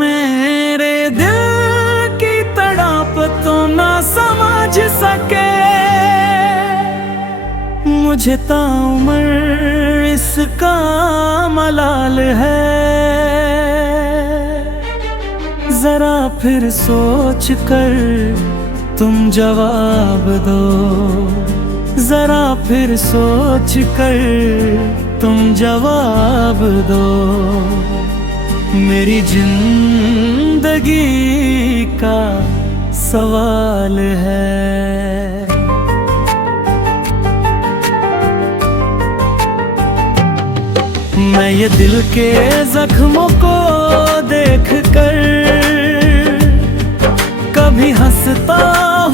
मेरे दिल की तड़प तो ना समझ सके, मुझे ताउम्र इसका मलाल है। जरा फिर सोच कर तुम जवाब दो, जरा फिर सोच कर तुम जवाब दो। मेरी जिंदगी का सवाल है। मैं ये दिल के जख्मों को देख कर कभी हंसता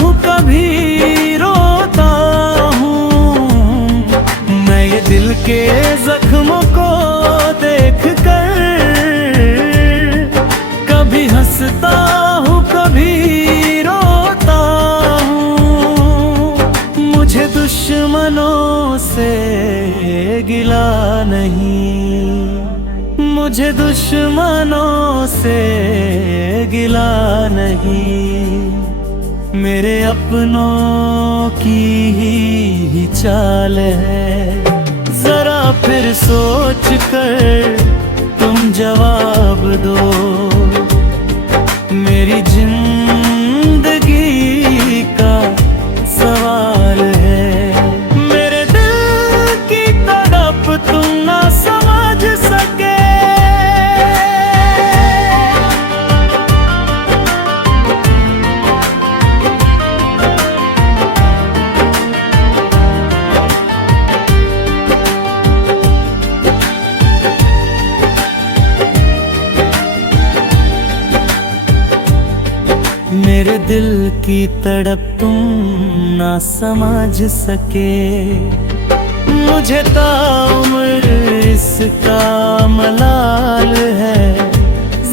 हूँ कभी रोता हूँ। मैं ये दिल के जख्मों को देख कर कभी हंसता हूँ कभी रोता हूँ। मुझे दुश्मनों से गिला नहीं, मुझे दुश्मनों से गिला नहीं। मेरे अपनों की ही चाल है। जरा फिर सोच कर तुम जवाब दो। मेरी जिंदगी का सवाल है। मेरे दिल की तड़प तुम ना समझ सके। मेरे दिल की तड़प तुम ना समझ सके, मुझे ताउम्र इसका मलाल है।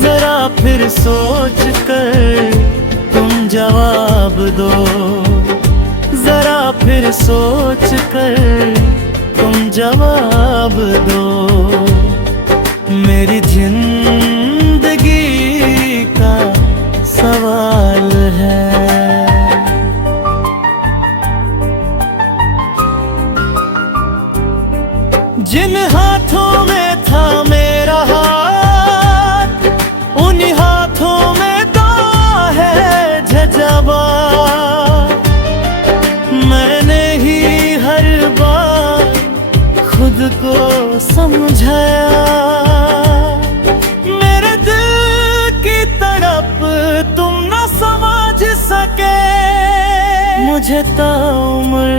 जरा फिर सोच कर तुम जवाब दो, जरा फिर सोच कर तुम जवाब दो। मेरी जिंदगी का सवाल है। जिन हाथों में था मेरा हाथ, उन्हीं हाथों में तो है झझबा। मैंने ही हर बार खुद को समझाया। मेरे दिल की तड़प तुम न समझ सके, मुझे ताउम्र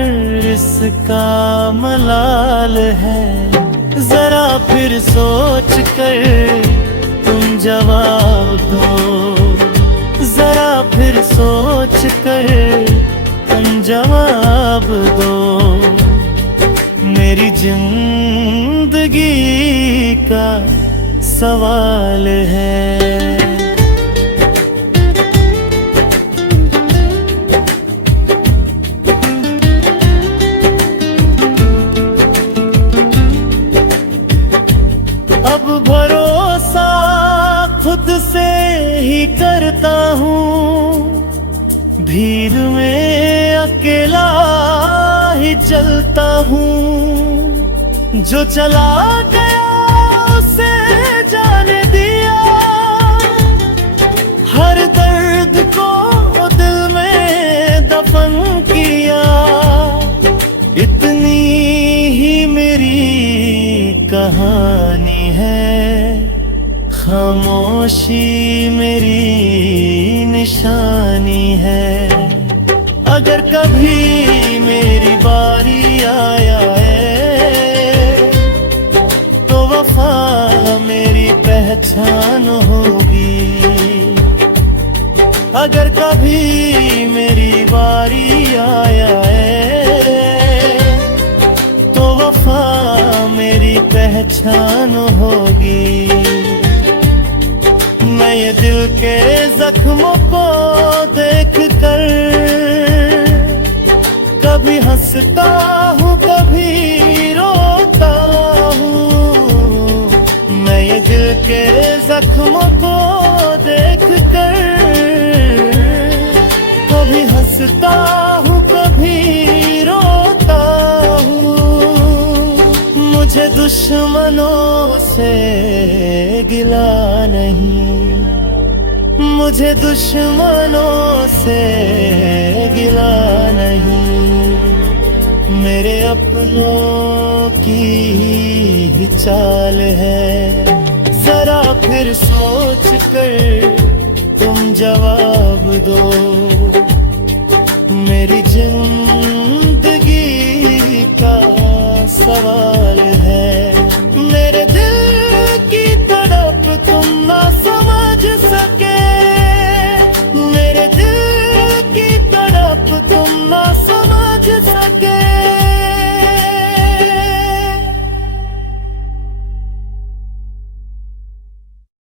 इसका मलाल है। जरा फिर सोच कर तुम जवाब दो, जरा फिर सोच कर तुम जवाब दो। मेरी जिंदगी का सवाल है। अब भरोसा खुद से ही करता हूँ, भीड़ में अकेला ही चलता हूँ। जो चला गया उसे जाने दिया, हर दर्द को दिल में दफन किया। इतनी ही मेरी कहानी है, खामोशी मेरी निशानी है। अगर कभी मेरी बारी आया है तो वफा मेरी पहचान होगी। अगर कभी मेरी बारी आया है तो वफा मेरी पहचान होगी। मैं ये दिल के जख्मों को देख कर कभी हंसता हूँ कभी रोता के जख्मों को देख कर कभी हंसता हूँ कभी रोता हूँ। मुझे दुश्मनों से गिला नहीं, मुझे दुश्मनों से गिला नहीं। मेरे अपनों की ही चाल है, जरा फिर सोच कर तुम जवाब दो। मेरी जिंदगी का सवाल